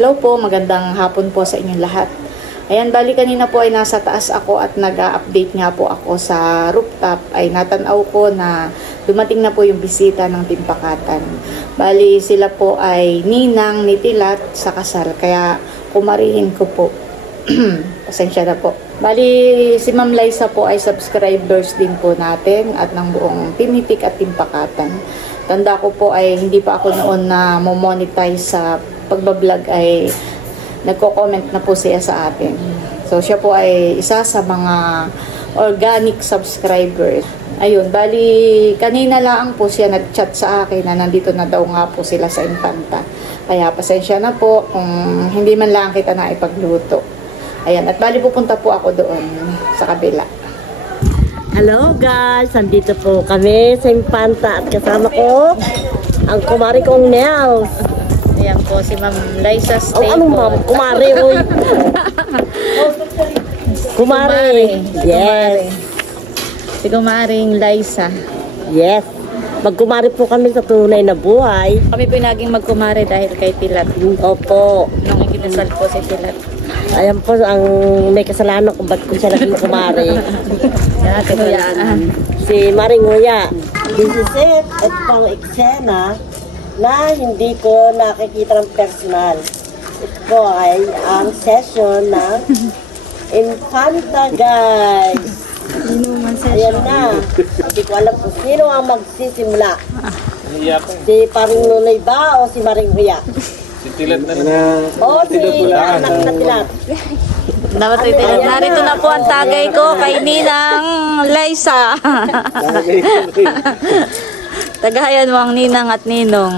Hello po, magandang hapon po sa inyong lahat. Ayan, bali kanina po ay nasa taas ako at nag-update nga po ako sa rooftop. Ay natanaw ko na dumating na po yung bisita ng Timpakatan. Bali sila po ay ninang ni Tilat sa kasal, kaya kumarihin ko po. Pasensya na po. Bali si Ma'am Liza po ay subscribers din po natin at ng buong Team Hitik at Timpakatan. Tanda ko po ay hindi pa ako noon na mo-monetize sa pagbablog ay nagko-comment na po siya sa atin. So siya po ay isa sa mga organic subscribers. Ayun, bali kanina lang po siya nag-chat sa akin na nandito na daw nga po sila sa Infanta. Kaya pasensya na po kung hindi man lang kita na ipagluto. Ayan, at bali pupunta po ako doon sa kabila. Hello guys, nandito po kami sa Infanta at kasama ko ang kumari kong Nels. Ayan po si Ma'am Liza Stay ano ma'am? Kumari, uy. Kumari. Yes. Si Kumaring Liza. Yes. Magkumari po kami sa tunay na buhay. Kami po naging magkumari dahil kay Tilat. Opo. Nung ikinasal po si Tilat. Ayan po ang may kasalanan kung ba't ko siya naging kumari. Si Maring Huya. This is it. At pang eksena na hindi ko nakikita ng personal. Ito po ay ang session ng Infanta, guys. Ayan na. Hindi ko alam kung sino ang magsisimula. Si Paring Nunay ba o si Maring Huya? Si Tilat na O si anak na Tilat. Dapat ito Tilat. Narito na po ang tagay ko kay Ninang Liza. Tagahayan mo ang Ninang at Ninong.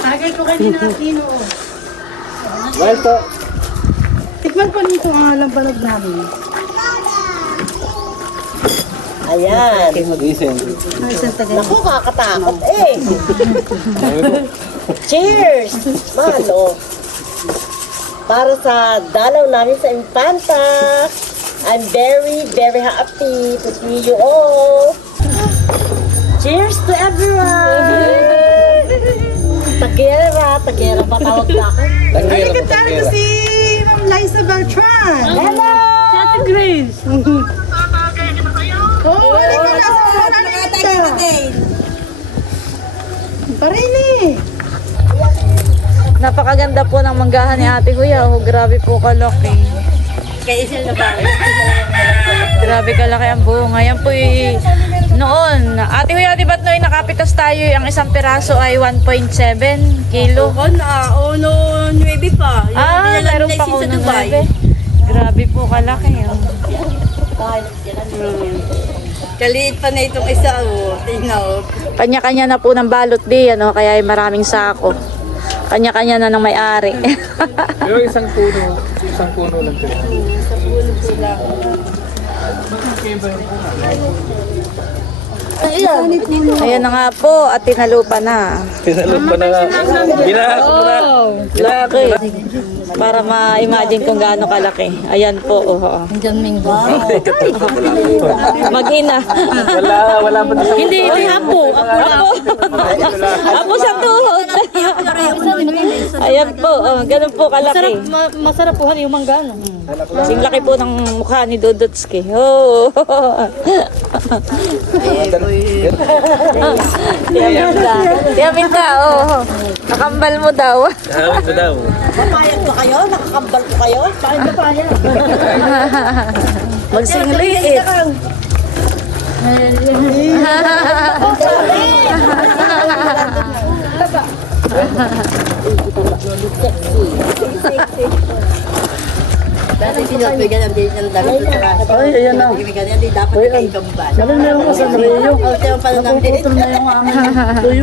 Tagay ko kay Ninang at Ninong. Well, to. Tikman pa nito ang lambanog namin. Ayan. Naku, kakatakot eh. Cheers! Malo. Para sa dalaw namin sa Infanta. I'm very, very happy to see you all. Cheers to everyone! Tagera ba tawag na ako? Talikad ko si Ma'am Liza Beltran. Hello! Ate Grace. Oh, halika na sa mga natin. Parini. Napakaganda po ng manggahan ni Ate Kuya. Oh, grabe po kalaki. Kaisil na ba? Grabe kalaki ang bunga. Yan po noon. Ate Kuya, di ba't noon nakapitas tayo ang isang piraso ay 1.7 kilo? Oo na, no 9 pa. Meron pa ko ng 9. Grabe po kalaki. Oh. Kaliit pa na itong isa, oh. Tingnan. Kanya-kanya na po ng balot di, ano, kaya ay maraming sako. Kanya-kanya na ng may-ari. Pero isang puno lang ito. Ayan na nga po, at tinalupa na. Tinalupa na nga. Binahas mo na. Laki. Para ma-imagine kung gaano kalaki. Ayan po. Mag-ina. Wala pa na. Hindi, apo. Apo sa tuhod. Ayan po, ganun po kalaki. Masarap po yung mangga, no? Sing laki po ng mukha ni Dudutski. Oh. Tiyaminta, oh. Nakambal mo daw. Hawin mo daw. Papayag ba kayo? Nakakambal ko kayo? Papaya. Magsingliit. Dati sinabigyan ang din ng damit sa kaso. Ay, ayan na. Ibigyan niya, di dapat kayo kambal. Sabi meron ko sa Rio. O, siya pala ng Napuputol na yung aming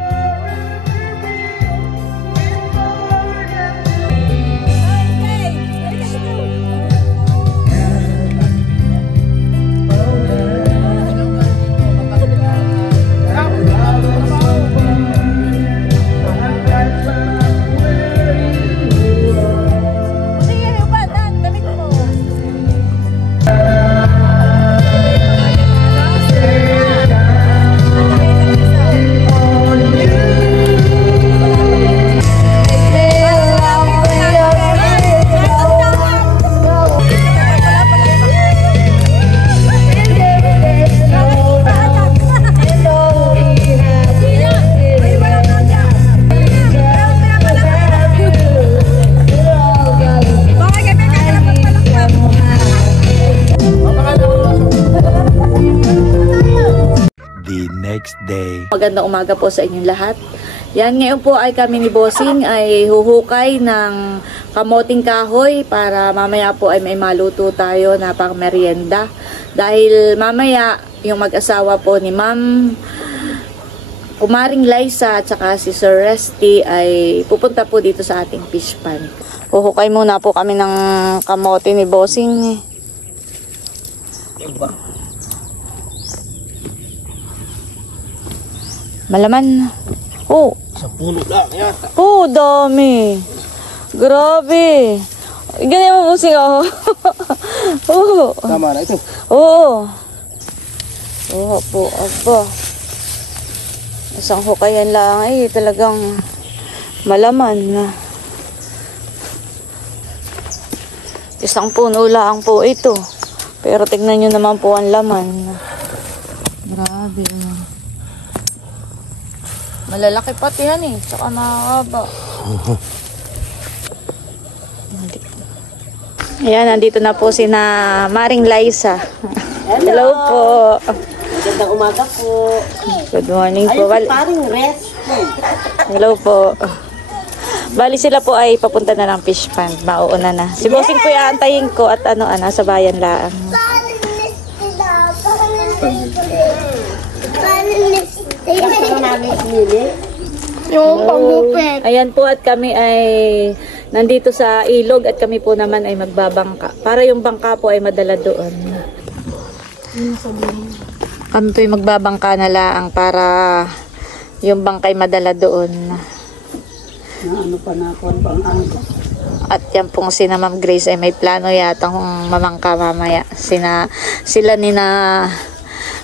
next day. Magandang umaga po sa inyong lahat. Yan, ngayon po ay kami ni Bossing ay huhukay ng kamoting kahoy para mamaya po ay may maluto tayo na pang merienda. Dahil mamaya yung mag-asawa po ni Ma'am Kumaring Liza at saka si Sir Resty ay pupunta po dito sa ating fish pond. Huhukay muna po kami ng kamote ni Bossing. Malaman. Oh. Sa puno lang yata. Oh, dami. Grabe. Ganyan mo Bossing ako. Oh. Tama na ito. Oo. Oo po, aba. Isang hukayan lang ay talagang malaman na. Isang puno lang po ito. Pero tignan nyo naman po ang laman. Grabe. Malalaki pati yan eh. Tsaka nakakaba. Ayan, nandito na po si na Maring Liza. Hello po. Magandang umaga po. Good morning po. Ayun, paring rest po. Hello po. Bali sila po ay papunta na ng fish pond. Mauuna na. Si Bossing po aantayin ko at nasa bayan lang. Gusto namin pinili. Yung pagupit. Ayan po at kami ay nandito sa ilog at kami po naman ay magbabangka. Para yung bangka po ay madala doon. Kami po ay magbabangka na lang para yung bangka ay madala doon. Ano pa na ako bang angko? At yan pong sina Ma'am Grace ay may plano yata kung mamangka mamaya. Sila ni na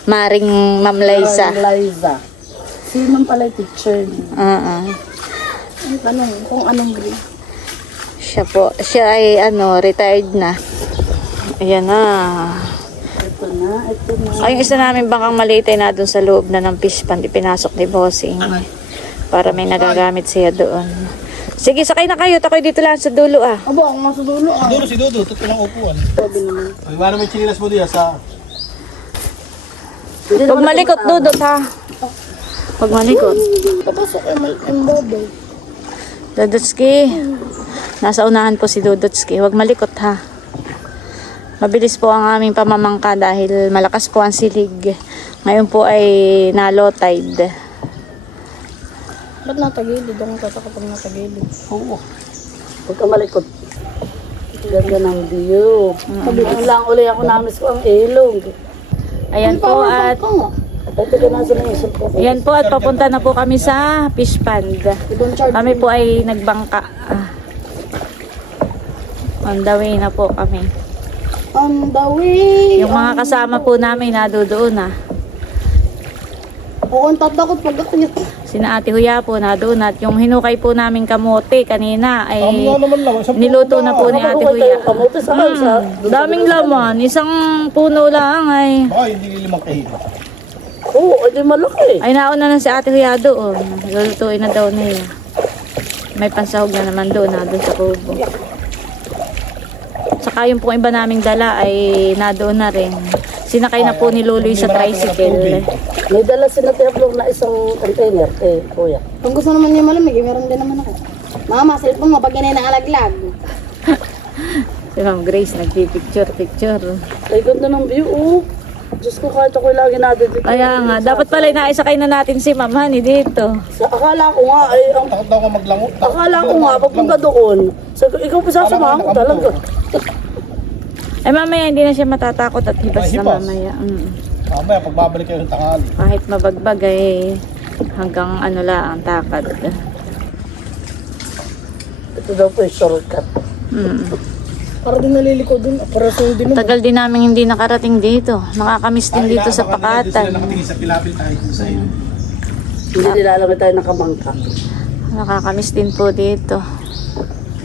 Maring Ma'am Liza. Liza. Sino pala yung teacher niya? Ang tanong kung anong grade. Siya ay retired na. Ayan na. Ito na. Ay, yung isa namin bangkang maliit ay na doon sa loob na ng fish pond. Ipinasok ni Bossing. Para may nagagamit siya doon. Sige, sakay na kayo. Takoy dito lang sa dulo ah. Abo, ako nga sa dulo ah. Si Dodo, ito ng upuan. Ay, wala may chinilas mo diya sa... Huwag malikot, Dudot ha. Huwag malikot. Papasok yung bobo. Dudotski. Nasa unahan po si Dudotski. Huwag malikot ha. Mabilis po ang aming pamamangka dahil malakas po ang silig. Ngayon po ay na-low tide. Ba't natagilid? Ang tataka pag natagilid. Oo. Huwag ka malikot. Ganda ng view. Sabi ko lang uli ako namiss ko ang ilog. Ayan po at ayan po at papunta na po kami sa fish pond. Kami po ay nagbangka. On the way na po kami. On the way. Yung mga kasama po namin nadoon na. Oo, ang tatakot pag ako niya. Sina Ate Huya po nadoon at yung hinukay po namin kamote kanina ay niluto na po ni Ate Huya. Daming laman. Isang puno lang ay Baka hindi limang kahilo. Oo, hindi malaki. ay nauna na si Ate Huya doon. Lulutuin na daw niya. May pansahog na naman doon sa kubo. Saka yung pong iba naming dala ay nadoon na rin. Sinakay na po ni Luloy sa tricycle. May dala si Natiablog na isang container, kuya. Kung gusto naman niya malamig, meron din naman ako. Mama, cellphone mo, pag ganay na alaglag. Si Ma'am Grace nagpipicture. Ay, ganda ng view, oh. Diyos ko, kahit ako'y lagi natin dito. Kaya nga, dapat pala inaisakay na natin si Ma'am Hani dito. Akala ko nga, ay, Takot daw ako maglangot. akala ko nga, pagpunta doon, ikaw pa sasamahan ko talaga. Ay mamaya hindi na siya matatakot at hibas na Hibas? mamaya. Mamaya, pagbabalik kayo ng tanghali. Kahit mabagbag ay hanggang lang ang takad. Ito daw po yung shortcut. Para din naliliko dun. Para sa hindi mo. Tagal din namin hindi nakarating dito. Nakakamiss din dito sa Pakatan. Sila nakatingin sa pilapil tayo kung sa iyo. Hindi nila alam tayo nakamangka. Nakakamiss din po dito.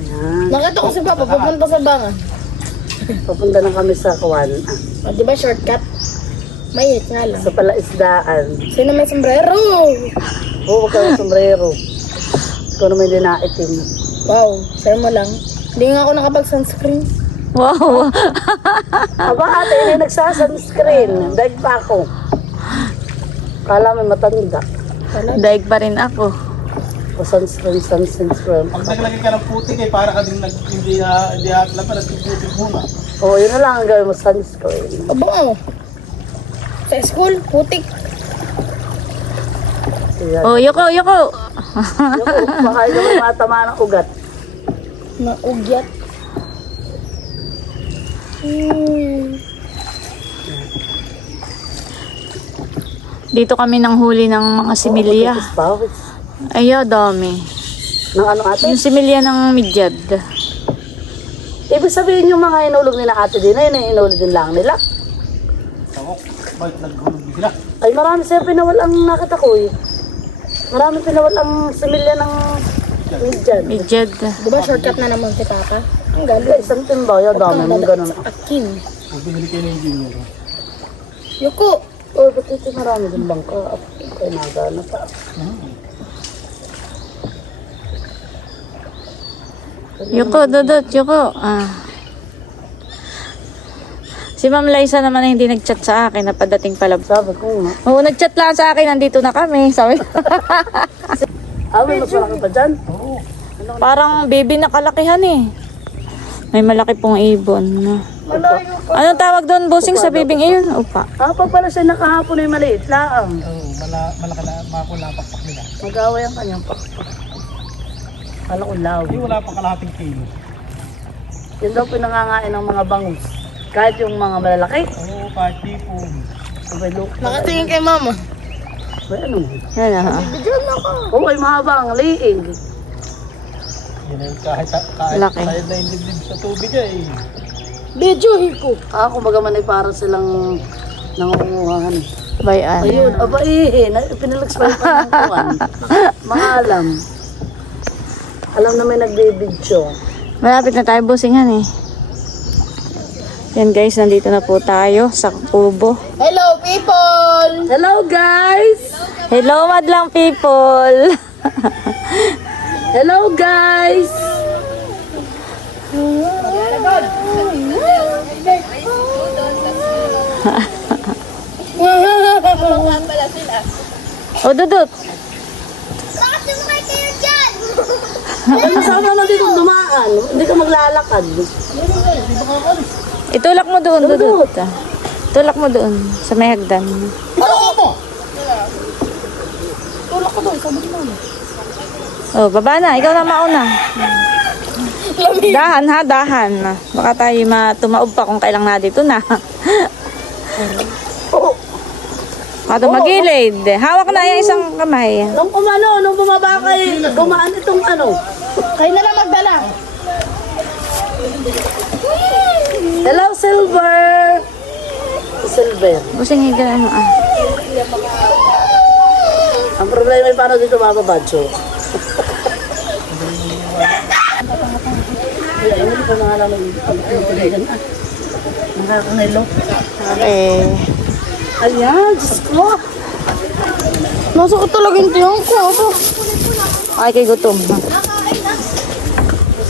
Ayan. Nakita ko si Papa, papunta sa bangan. Papunta na kami sa Kawan. O, di ba shortcut? Mainit nga lang. Sa palaisdaan. Sino may sombrero? Oo, huwag kang sombrero. Ikaw naman din naitim. Wow, sa'yo mo lang. Hindi nga ako nakapag-sunscreen. Wow! Aba ate, hindi nagsasunscreen. Dahil pa ako. Kala may matanda. Daig pa rin ako. O sunscreen. Pag naglagay ka ng putik eh, para ka din hindi hatla pa, nagputik muna. O, yun na lang ang gawin mo, sunscreen. Aba, sa school, putik. Ayan. Oh, Yoko. Yung, baka yung matama ng ugat. Naugyat. Dito kami nang huli ng mga similya. Pawis. Ay, dami. Ng ano ate? Yung similya ng midyad. Ibig sabihin yung mga inulog nila ate din, ayun ang inulog din lang nila. Tawok, bakit naghulog din sila? Ay marami siya pinawal ang nakita ko eh. Marami pinawal ang similya ng midjan. Midyad. Diba shortcut na naman si Papa? Ang galing. Kaya isang timba, yung dami mong ganun. Akin. Kung binili kayo ng junior. Yuko. Oh, ba't ito marami din bangka? Kaya nagana pa. Yoko, Dudut, Yoko. Si Ma'am Liza naman ay hindi nag-chat sa akin, napadating pala. Sabi ko nga. Oo, nag-chat lang sa akin, nandito na kami. Sabi May mas malaki pa dyan? parang baby na kalakihan eh. May malaki pong ibon. Anong tawag doon, bossing, sa bibing iyon? Upa. Pag pala siya nakahapon ay maliit lang. Oo, malaki na, makapakpak nila. Mag-away ang kanyang pakpak. Kala ko law. Hindi, wala pang kalahating kilo. Yan daw pinangangain ng mga bangus. Kahit yung mga malalaki. Oo, kahit tipong. Sabay look. Nakatingin kay Mama. Ay ano? Yan ha. Oo, ay mahaba ang liig. Yan ay kahit Laki. kahit na yung dibdib sa tubig eh. Medyo hiko. Kumbaga man ay para silang nangunguhahan eh. Bayan. Ayun, aba pinalags pa yung panangkuhan. Maalam. Alam na may nagbibidyo. Malapit na tayo, bossingan eh. Yan guys, nandito na po tayo sa kubo. Hello, people! Hello guys! Hello, madlang people! Hello guys! O, Dudut. Ay, sana na dito dumaan. Hindi ka maglalakad. Itulak mo doon, Dudut. Itulak mo doon, sa may hagdan. Oh, baba na. Ikaw na mauna. Dahan ha, dahan. Baka tayo tumaob pa kung kailang na dito na. Baka magilid. Hawak na yung isang kamay. Nung bumaba kay, gumaan itong ano. Kayo na lang magdala. Hello, Silver! Silver. Busing higa mo ah. Ang problema ay paano dito mababadyo. Hindi ko na alam ang pinagin. Nakakangilo. Okay. Ayan, Diyos ko. Masakit talaga yung tiyong ko. Aba. Ay, kay gutom.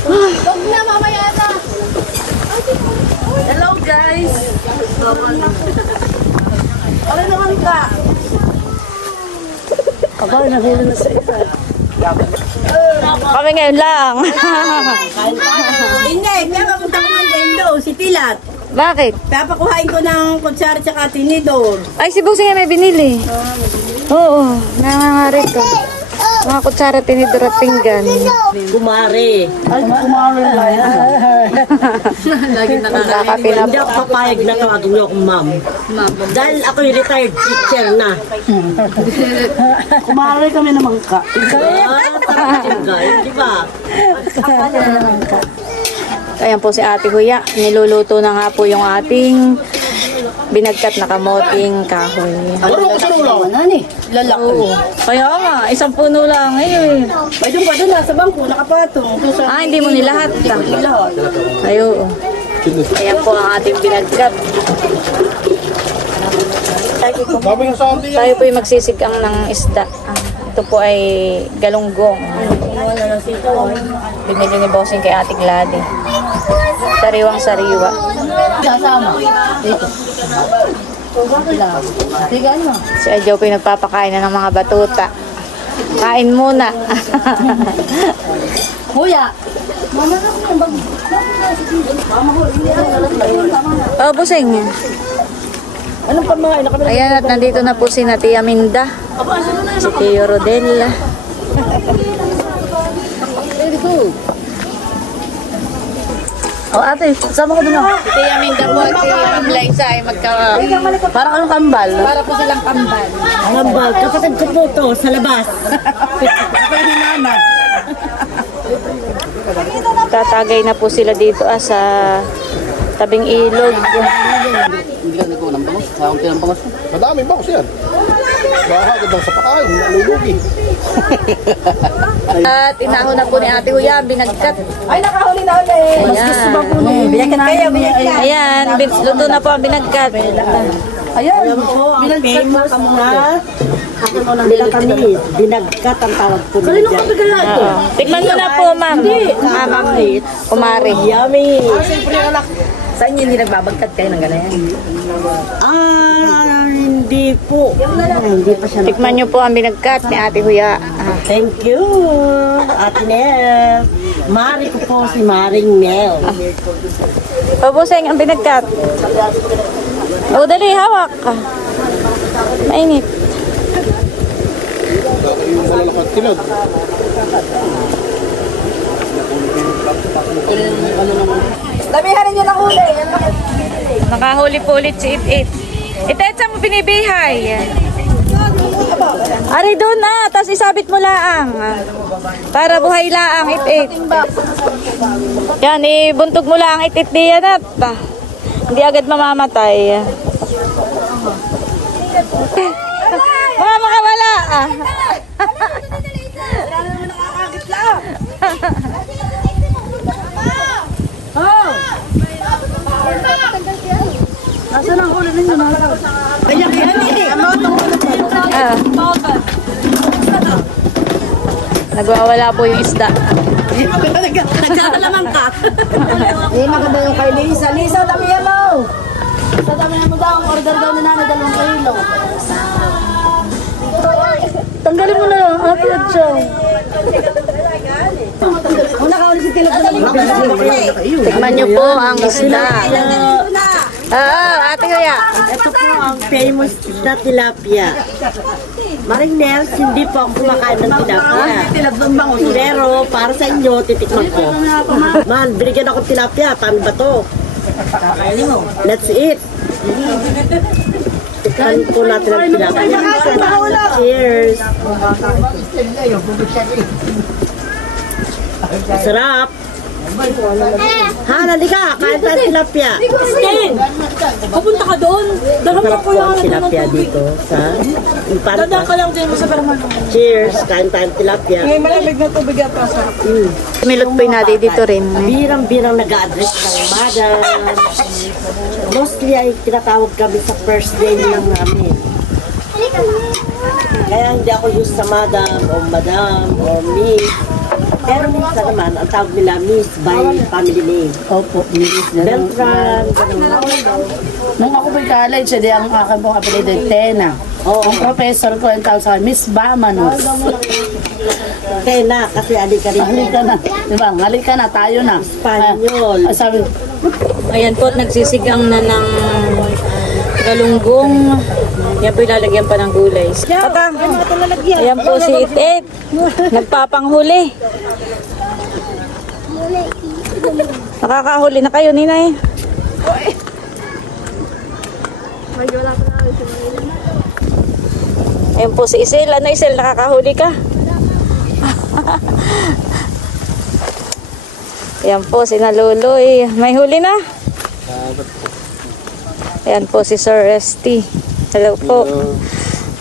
Huwag na, mamaya na. Hello, guys. Ano naman ka? Aba, nahuli na sa isa. Kami ngayon lang. Hindi, kaya papunta ko ng Dendo, si Pilat. Bakit? Papakuhain ko ng kutsara tsaka tinidor. Ay, si Busing ay may binili. Oo, nangangarit ko. Mga kutsara, tinidor at pinggan. Kumare. Ay, kumarin na yan. Nakakapila Hindi po. ako papayag na tawagin niyo akong ma'am. Dahil ako yung retired teacher na. Kumarin kami naman ka. Di ba? Ayan po si Ate Huya. Niluluto na nga po yung ating binagkat na kamoting kahoy. Ano sa ulo? Oo. Kaya nga, isang puno lang ngayon. Pwede pa doon, nasa bangko, nakapatong. Hindi mo nilahat. Ay, oo. Ayan po ang ating binagkat. Sabi nga sa atin yan. Tayo po yung magsisigang ng isda. Ito po ay galunggong. Binili ni Bossing kay Ate Glady. Sariwang sariwa. Si Adjo po nagpapakain na ng mga batuta. Kain muna. Kuya. Oh, busing. Anong pamain na kami? Ayan, at nandito na po si Tia Minda. Si Tio Rodel. Oh, ate, sama ko dun. Si Tia Minda po at si Ma'am Liza ay Parang anong kambal? para po silang kambal. Ang ambal, kapatid ko po to sa labas. Tatagay na po sila dito sa tabing ilog. Hindi ka nagkuha ng bangos. Sa unti ng bangos. Madami bangos yan. Baka gandang sa pakain. Nalulugi. At inahon na po ni Ate Huya, binagkat. Ay, nakahuli na ulit. Ayan. Binagkat kayo, binagkat. Ayan, luto na po ang binagkat. Ayan. Ayan po, ang famous na nilatamis. Binagkat ang tawag po nila dyan. Tikman mo na po, ma'am. Ma'am, kumari. Yummy! Saan hindi nagbabagkat kayo ng ganayan? Hindi po. Hindi pa siya. Tikman niyo po ang binagkat ni Ate Huya. Thank you, Ate Nel. Mari ko po si Maring Nel. Pabuseng ang binagkat. O, dali, hawak. Mainit. Yung malalakad tinod. Damihan ninyo ng huli. Nakahuli po ulit si It-It. It-It, saan mo binibihay? Ari doon na, tapos isabit mo laang. Para buhay laang, It-It. Yan, ibuntog mo laang It-It diyan at hindi agad mamamatay. Mga makawala. Nasaan ang huli ninyo? Ah. Nagwawala po yung isda. Nagkakalaman ka. Eh, maganda yung kay Lisa. Lisa, damihan mo. Sa damihan mo daw. Ang order daw ni Nana 2 kilo. Tanggalin mo na lang. Ate at siya. Una ka ulit si Tilap na lang. Tikman nyo po ang isda. Ate Huya. Ito po ang famous na tilapia. Maring Nels, hindi po ako kumakain ng tilapia. Pero para sa inyo, titikman ko. Man, binigyan ako ng tilapia. Paano ba to? Let's eat. Tikman po natin ang tilapia. Cheers. Sarap. Ha, halika. Kain tayo ng tilapia. Pupunta ka doon. Sarap po ang tilapia dito sa Infanta. Dadaan ka lang din mo sa Paraman. Cheers. Kain tayo ng tilapia. May malamig na tubig at sa. Milot po natin dito rin. Birang-birang nag-a-address ng madam. Mostly ay tinatawag kami sa first day lang namin. Kaya hindi ako used sa madam o miss. Pero minsan naman, ang tawag nila miss by family name. Opo, Miss Beltran, Nung ako may college, di ang aking pong apelido Tena. Ang professor ko ang tawag sa akin, Miss Bamanos. Tena, kasi alika rin. Halika na. Diba? Halika na, tayo na. Espanyol. Sabi, Ayan po, nagsisigang na ng galunggong. Yan po ilalagyan pa ng gulay. Tata, ayan po si It-It. Nagpapanghuli. Nakakahuli na kayo, Ninay. Ayan po si Isel. Ano, Isel? Nakakahuli ka? Ayan po si Naluloy. May huli na? Ayan po si Sir Resty. Hello po.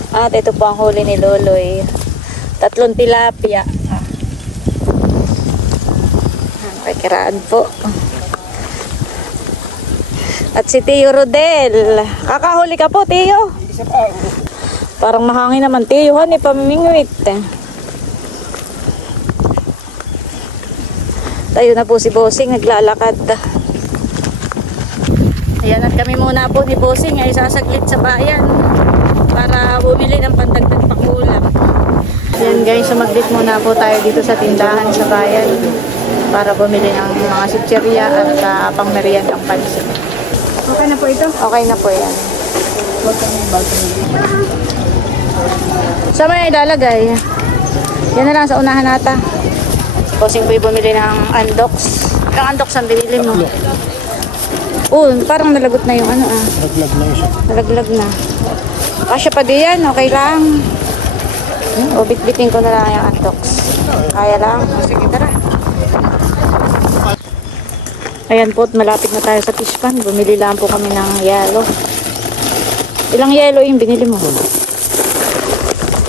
At ito po ang huli ni Loloy. 3 tilapia. Pakiraan po. At si Tio Rodel. Kakahuli ka po, Tio. Parang mahangin naman, Tio. Hani, pamimingwit. Tayo na po si Bossing. Naglalakad. Ayan, at kami muna po ni Bossing ay sasaglit sa bayan para bumili ng pandagdag pakulam. Ayan guys, sumaglit muna po tayo dito sa tindahan sa bayan para bumili ng mga sitsirya at pang-meriendang pansit. Okay na po ito? Okay na po yan. Saan may ilalagay? Yan na lang sa unahan nata. Bossing po bumili ng andox. Ilang andox ang binili mo? Parang nalagot na yung ano ah. Naglag na siya. Nalaglag na. Kasya pa di yan, okay lang. O bitbitin ko na lang yung andox. Kaya lang. Sige, tara. Ayan po, malapit na tayo sa fish pan. Bumili lang po kami ng yelo. Ilang yelo yung binili mo?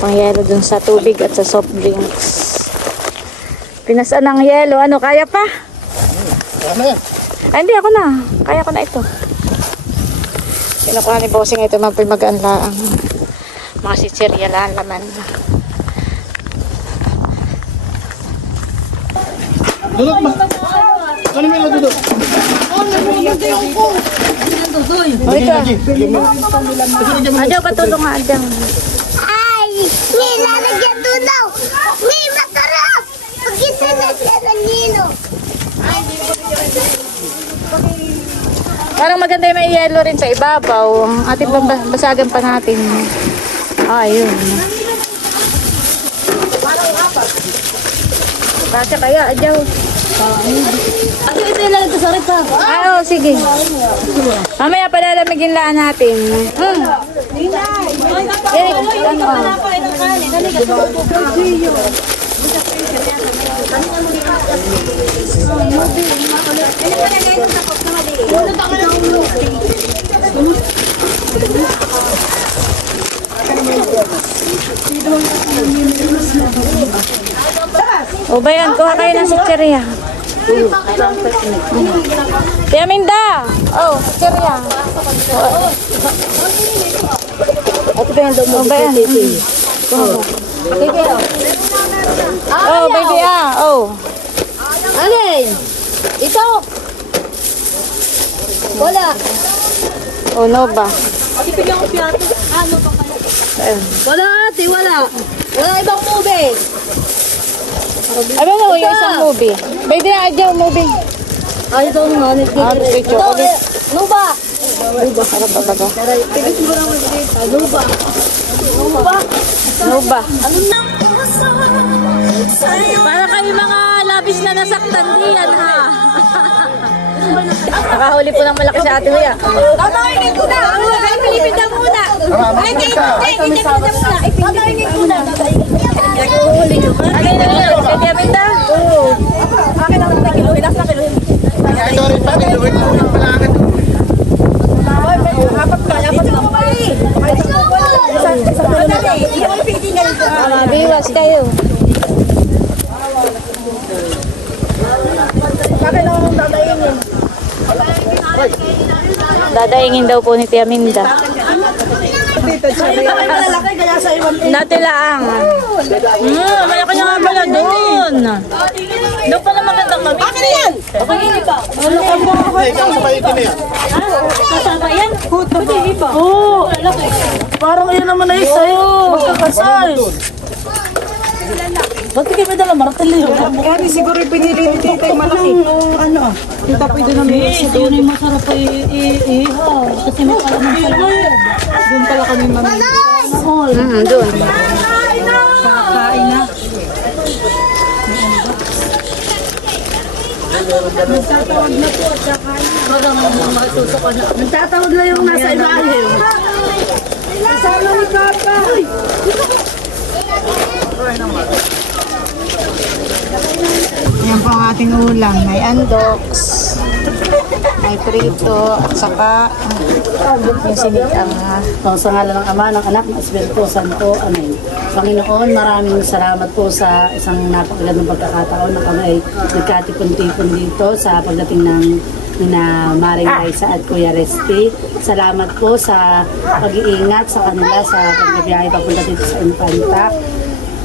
Pang yelo dun sa tubig at sa soft drinks. Pinasaan ng yelo. Ano, kaya pa? Ano yan? Ay, hindi ako na. Kaya ko na ito. Kinukuha ni Bossing ito mag-anla ang mga sitsirya lang laman. Dudot ma. Ano may dudot? O ito. Adyaw, patulong nga adyaw. Ay, may lalagyan doon daw. May masarap. Pagkita na siya ng nino. Parang maganda yung may yellow rin sa ibabaw. Ating basagan pa natin. Ayun. Kasi kaya, adyaw. Ano ito yung lalito sa rita? Oo, sige. Mamaya palalamigin laan natin. O ba yan? Kuha kayo ng sitsirya. Tia Minda! Oh, sitsirya. O ba yan? Oh, baby oh. Alin? Ito? Wala. Oh, no ba? Bigyan ko piyato. Ano pa kayo? Ayun. Wala ate, wala. Wala ibang movie. Ano mo, yung isang movie. Baby adyaw movie. Ay, ito nga. Picture. Ito, Nuba. Ano ba baga? Nuba. Nuba. No ba? Ano na? Para kayo mga labis na nasaktan diyan ha. Nakahuli po ng malaki sa ate Huya. Tatawinin ko na. Ay, Pilipin na muna. Ay, Pilipin na muna. Tatawinin ko na. Nakuhuli nyo ba? Ano yun? Kaya Tia Minda? Oo. Akin ang nakiluhin. Last na kiluhin. Ito rin pa, kiluhin mo yung palakan. Biwas kayo. Dadaingin daw po ni Tia Minda. Natilaang. Malaki na nga pala doon. Doon pala magandang mabit. Bakit yan? Ikaw sa paligid na yan. Kasama yan? Oo. Parang yun naman ay sa'yo. Magkakasay. Ba't di kayo dala martilyo? Kaya siguro pinili nito kay malaki. Ano? Kita pwede naman Ito yun yung masarap ay ihaw. Kasi may kalaman sa loob. doon pala kami mamili. Doon. Kain na. Nagtatawag na po at kakain. Nagtatawag na yung nasa ilalim. Kasama ni Papa. Yan po ang ating ulam. May andox, may prito, at saka yung sinigang. Sa ngalan ng Ama, ng Anak, ng Espiritu Santo. Amen. Panginoon, maraming salamat po sa isang napakagandang pagkakataon na kami ay nagkatipon-tipon dito sa pagdating ng na Maring Raisa at Kuya Resty. Salamat po sa pag-iingat sa kanila sa pagbibiyahe papunta dito sa Infanta.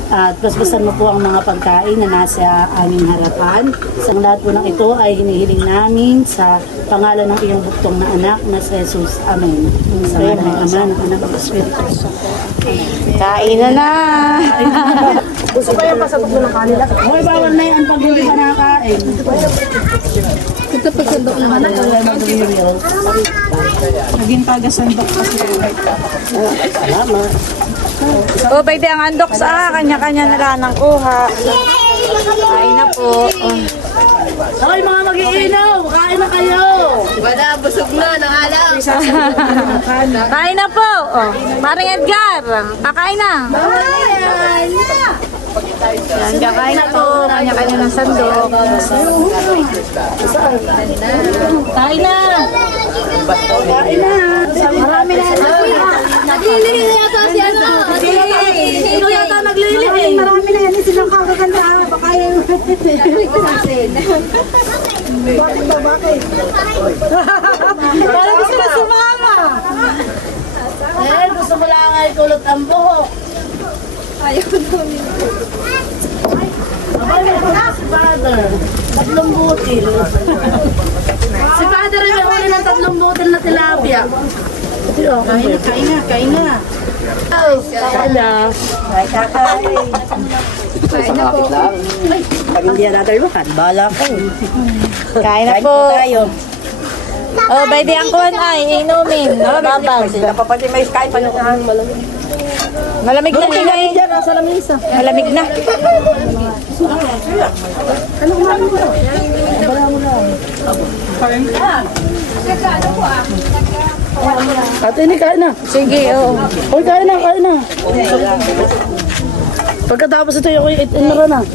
At basbasan mo po ang mga pagkain na nasa aming harapan. Sa lahat po ng ito ay hinihiling namin sa pangalan ng iyong buktong na anak na si Jesus. Amen. Sa ngalan ng Ama, ng Anak, ng Espiritu Santo. Kain na! Gusto pa yan pasatok mo ng kanila. Hoy, bawal na yan pag hindi ka nakakain. Ito pa sandok naman ako. Naging taga-sandok kasi. Salamat. O, pwede ang andok sa kanya-kanya na lang ang kuha. Kain na po. Hoy, mga mag-iinaw! Kain na kayo! Wala, busog na, nangalang. Kain na po. Oh, parang Edgar. Kakain na. Yan, kakain na po. Kanya-kanya ng sandok. Kain na! Kain na! Marami na yan. Naglilihi na yata si ano. Sino yata naglilihi? Marami na yan, silang kakaganda. Baka yung... Bakit ba, bakit? Parang gusto na sumama. Eh, gusto mo lang ay kulot ang buhok. Ayaw namin. Abay, may kulot si Father. 3 butil. Si Father ay may huli ng 3 butil na tilapia. Kain na, kain na, kain na. Kain na. Kain na po. Pag hindi yan nadarbakan, bahala ko. Kain na po. Oh, baby, ang kuhan ay inumin. Babag. Napapati may Skype, ano na ang malamig. Malamig na nilay. Nasa lamisa. Malamig na. Ate, ini kain na. Sige, oh. Hoy, kain na, kain na. Pagkatapos ito yung inara na.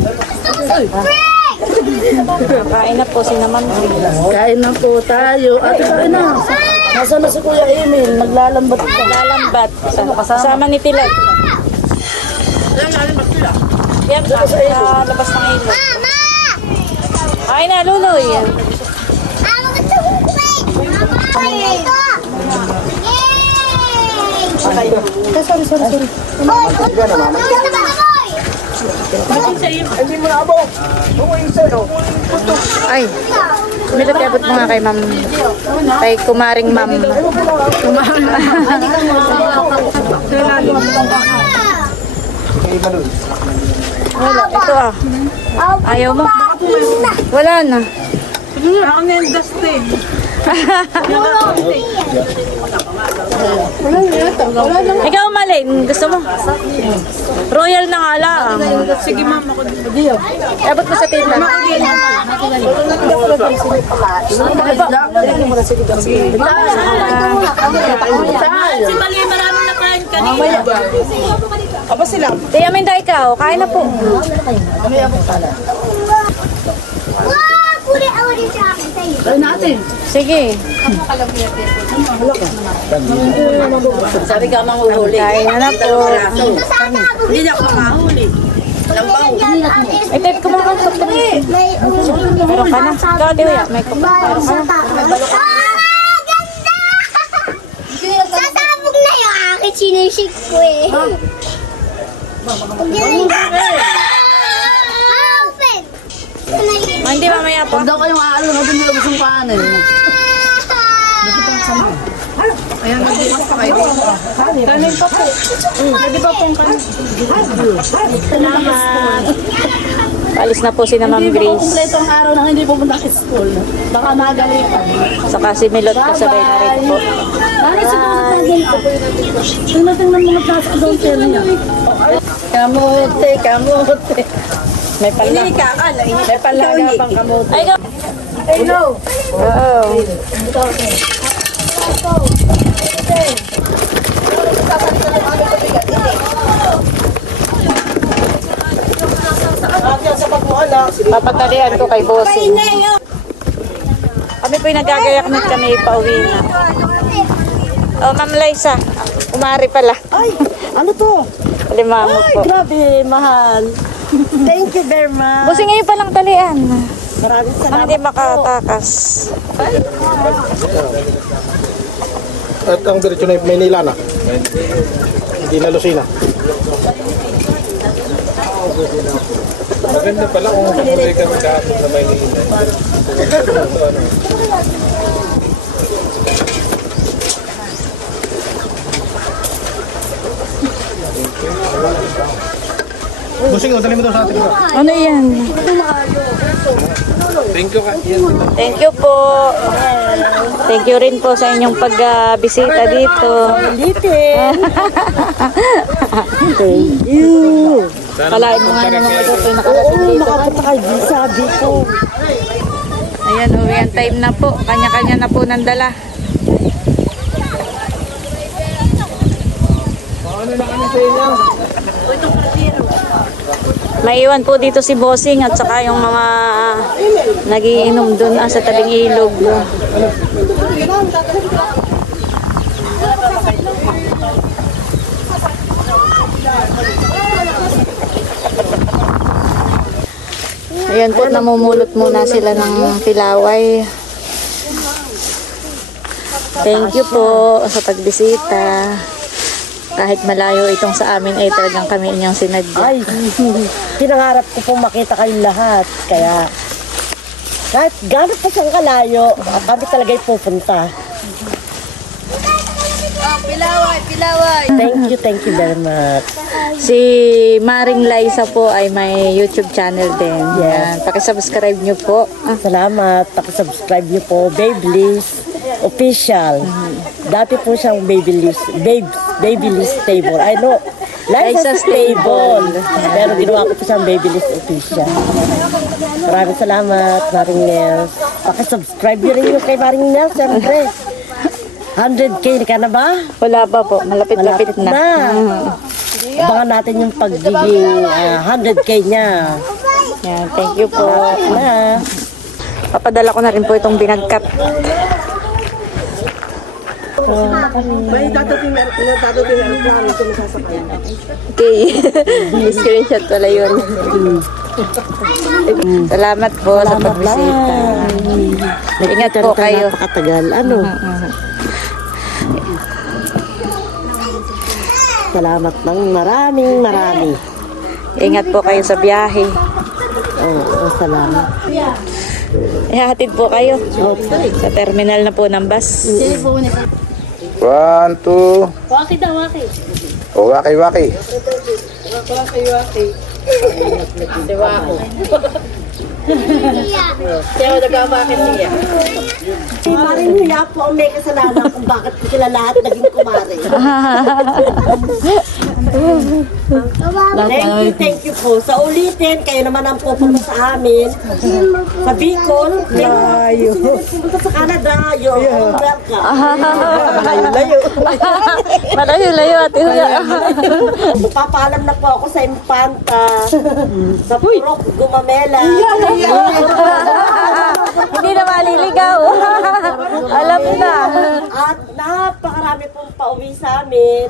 Kain na po si naman. Kain na po tayo. Ate, kain na. Nasaan na si Kuya Emil? Naglalambat pa. Lalambat. Kasama ni Tilay. Yan, sa labas ng ilo. Mama! Kain na, Luloy. Mama, gusto mo wait! Mama! Ito! Yay! Sorry. Hoy! Gusto ba kamoy? Hindi mo na abo. Umuwi sa'yo. Ay, kumilot abot mo nga kay ma'am. Kay kumaring ma'am. Kumaring Wala, ito ah. Ayaw mo? Wala na. Ako na yung Dustin. Ikaw, Malin, gusto mo? Royal na nga lang. Sige, ma'am, ako din. Abot mo sa tita. Si Mali, maraming nakain kanina. Aba sila. Tiya Minda, ikaw, kain na po. Wow! Puli awali sa akin sa'yo. Kain natin. Sige. Sabi ka mang uhuli. Kain na po. Ito sana ako. Hindi na ako makahuli. Ito, kumakang sa puli. Meron ka na. Ikaw, Tiya, may kumakang. Meron ka na. Ganda! Sasabog na yung akin sinishik ko eh. Galing. Open! Hindi, mamaya po. Huwag daw kayong aalo na din yung busong kanin. Kanin pa po. Pwede pa pong kanin. Salamat. Palis na po si na Ma'am Hindi ba Grace. kumpleto ang araw nang hindi pupunta sa school? Baka magalitan. Saka si Milot kasabay na rin po. Bakit siguro natin ako? Tingnan mo nasa doon niya. Kamote. May pala. Hindi ka akala. May palaga pang kamote. Ay, go. Oo. Papatalian ko kay Bossing. Kami po'y nagagayak na kami pauwi na. Oh, Ma'am Liza. Umari pala. Ay, ano to? Limango po. Grabe, mahal. Thank you very much. Bossing, ngayon palang talian. Maraming Ang salamat hindi makatakas. At ang diretso na Maynila na. Hindi na Lucena. Maganda pala kung may kami kahapon sa Maynila. Busing, dali mo daw sa atin. Ano yan? Thank you, Thank you po. Thank you rin po sa inyong pagbisita dito. Thank you. Kalain mo nga naman ito po nakarating dito. Makapunta kayo din sabi ko. Ayan, uwian time na po. Kanya-kanya na po ng dala. Maiwan po dito si Bossing at saka yung mga nagiinom dun sa tabing ilog. Ayan po, namumulot muna sila ng pilaway. Thank you po sa pagbisita. Kahit malayo itong sa amin ay talagang kami inyong sinadya. Ay, pinangarap ko pong makita kayong lahat. Kaya, kahit gano'n pa siyang kalayo, kami talaga'y pupunta. Pilaway. Thank you very much. Si Maring Liza po ay may YouTube channel din. Yan. Pakisubscribe nyo po. Salamat. Pakisubscribe niyo po, Babyliss Official. Dati po siyang Babyliss Stable. I know. Liza Stable. Pero ginawa ko po siyang Babyliss Official. Maraming salamat, Maring Nels. Pakisubscribe niyo rin yung kay Maring Nels, siyempre. 100K ka na ba? Wala pa po. Malapit-lapit na. Abangan natin yung pagiging 100K niya. Yan. Thank you po. Na. Papadala ko na rin po itong binagkat. May dadating na aeroplano ito masasakay. Okay. Screenshot pala yun. Salamat po sa pagbisita. Ingat po kayo. Napakatagal. Ano? Salamat ng marami. Ingat po kayo sa biyahe. Oo, salamat. Ihahatid po kayo sa terminal na po ng bus. 1, 2. Waki daw, waki. O, waki. Si Maring Huya po ang may kasalanan kung bakit sila lahat naging kumare. Thank you po. Sa ulitin, kayo naman ang pupunta sa amin. Sa Bicol, layo. Pupunta sa Canada, you're all welcome. Malayo-layo Ate Huya. Papaalam na po ako sa Infanta, sa Purok, Gumamela. Hindi na maliligaw. Alam na. At napakarami pong pauwi sa amin.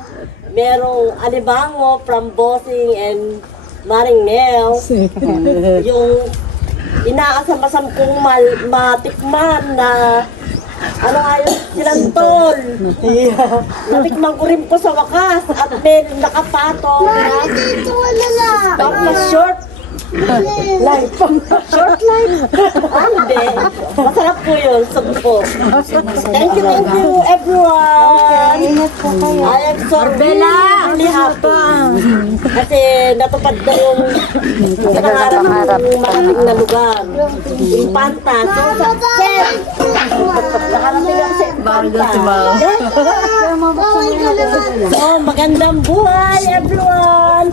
Merong alibango from Bossing and Maring Nel. Yung inaasam-asam kong matikman na ano nga yun, sinantol. Natikman ko rin po sa wakas at may nakapatong na short life. Short life. Hindi. Masarap po yun. Sugpo. Thank you everyone. I am so really happy. Kasi natupad na yung pangarap ng malaking na lugar. Infanta. So success. Nakarating ako sa Infanta. So magandang buhay everyone.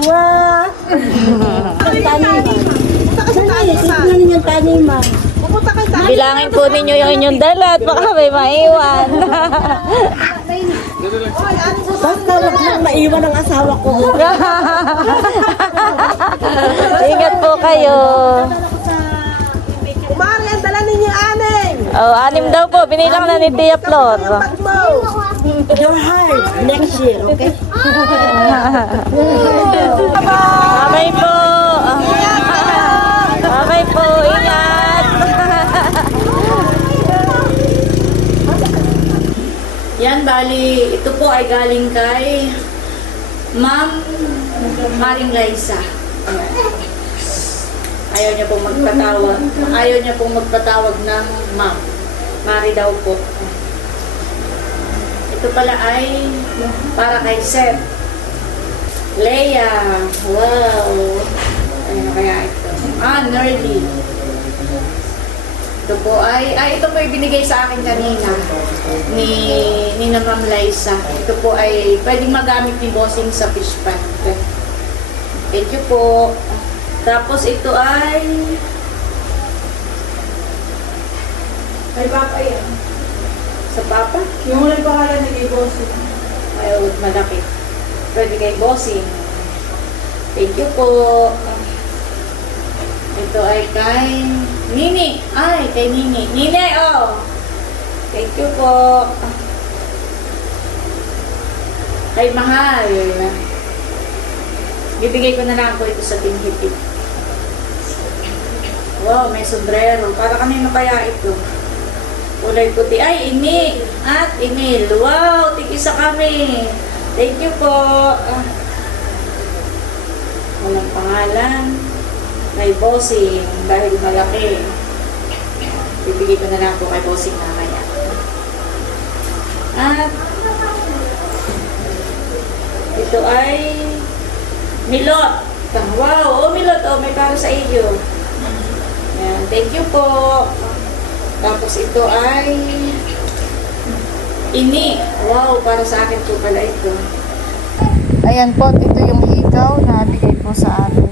Wow! Bilangin po ninyo yung inyong dala at baka may maiwan. Basta wag lang maiwan ang asawa ko. Ingat po kayo. Kumari, ang dala ninyo aning! Oh, 6 daw po. Binilang na ni Tia Flor. Your heart next year, okay? Bye po. Bye po. Ingat. Yan, bali, ito po ay galing kay Ma'am Maring Liza. Ayan. Ayaw niya pong magpatawag. Ayaw niya pong magpatawag ng ma'am. Mari daw po. Ito pala ay para kay Seth. Leia. Wow. Ano kaya ito? Nerdy. Ito po ito po ay binigay sa akin kanina ni Ma'am Liza. Ito po ay pwedeng magamit ni Bossing sa fish pan. Thank you po. Tapos ito ay kay Papa yan. Sa Papa? Yung ulit pangalan ni Bossing. Ay, malaki. Pwede kay Bossing. Thank you po. Ito ay kay Nini. Ay, kay Nini. Nini, oh. Thank you po. Kay Mahal. Bibigay ko na lang po ito sa tinghipit. Wow, may sombrero. Para kanino kaya ito? Kulay puti. Ay, Ini. At Emil. Wow, tigisa kami. Thank you po. Walang pangalan. Kay Bossing, dahil malaki. Bibigay ko na lang po kay Bossing mamaya. At ito ay Milot. Wow, oh Milot, oh may para sa iyo. Ayan, thank you po. Tapos ito ay Ini. Wow, para sa akin po pala ito. Ayan po, ito yung hikaw na bigay po sa atin.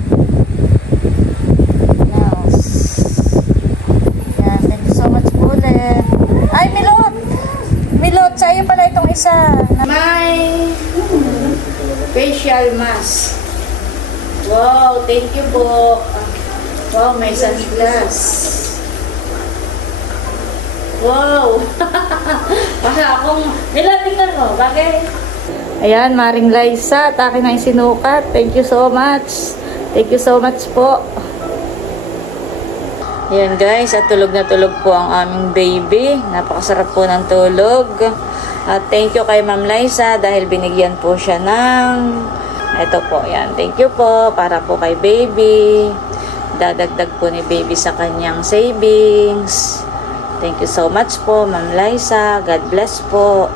Ay, Milot! Milot, sa'yo pala itong isa. May facial mask. Wow, thank you po. Wow, may sunglass. Wow! Para akong... Milot, tingnan mo. Bagay. Ayan, Maring Liza. At akin na yung sinukat. Thank you so much. Thank you so much po. Ayan guys, at tulog na tulog po ang aming baby. Napakasarap po ng tulog. At thank you kay Ma'am Liza dahil binigyan po siya ng... Ito po, yan. Thank you po para po kay baby. Dadagdag po ni baby sa kanyang savings. Thank you so much po, Ma'am Liza. God bless po.